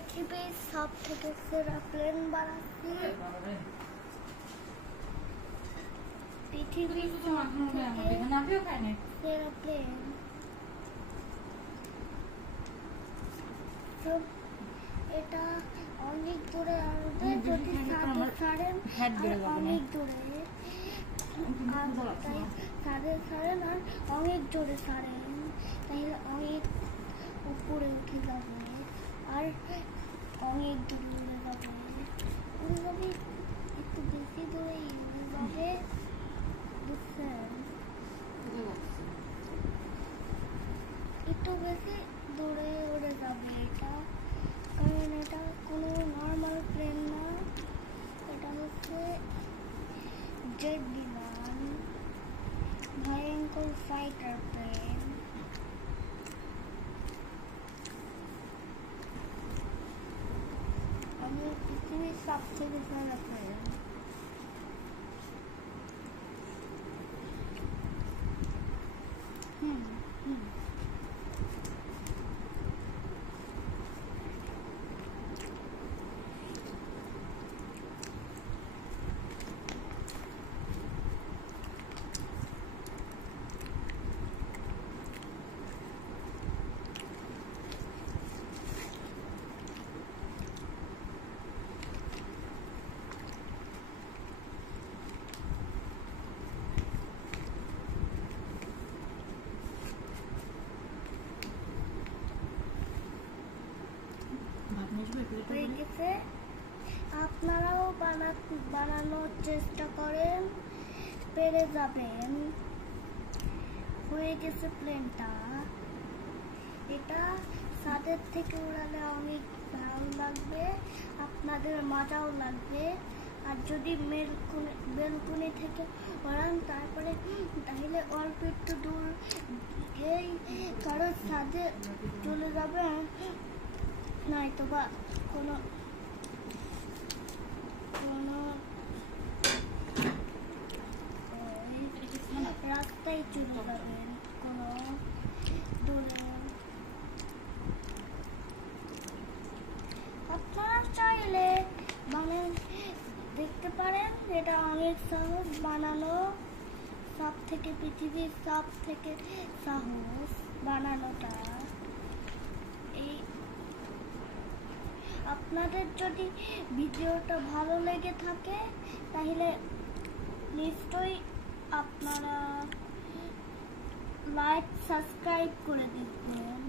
পৃথিবীর সব থেকে সেরা প্লেন বানাচ্ছি। পৃথিবীর সব থেকে সেরা প্লেন। এটা অনেক দূরে আসবে, যদি ছাড়েন অনেক দূরে ছাড়েন আর অনেক জোরে ছাড়েন, তাহলে অনেক উপরে উঠে যাবে আর অনেক দূরে উড়ে যাবে। একটু বেশি দূরে উড়ে যাবে, বুঝছেন? একটু বেশি দূরে উড়ে যাবে এটা, কারণ এটা কোনো নর্মাল প্লেন না, এটা হচ্ছে জেট বিমান, ভয়ঙ্কর ফাইটার প্লেন। আমি পৃথিবীর সব থেকে সেরা প্লেন। হয়ে গেছে, আপনারাও বানানোর চেষ্টা করেন, পেরে যাবেন। হয়ে গেছে প্লেনটা। এটা ছাদের থেকে উড়ালে অনেক ভালো লাগবে, আপনাদের মজাও লাগবে। আর যদি বেলকনি থেকে ওড়ান তাহলে অল্প একটু দূর এই কারো ছাদে চলে যাবে, নয়তো বা কোনো রাস্তায় চলে যাবেন কোনো দূরে। আপনারা চাইলে দেখতে পারেন, এটা অনেক সহজ বানানো, পৃথিবীর সব থেকে সহজ বানানোটা। এই আপনাদের যদি ভিডিওটা ভালো লেগে থাকে তাহলে নিশ্চয়ই আপনারা লাইক সাবস্ক্রাইব করে দিবেন।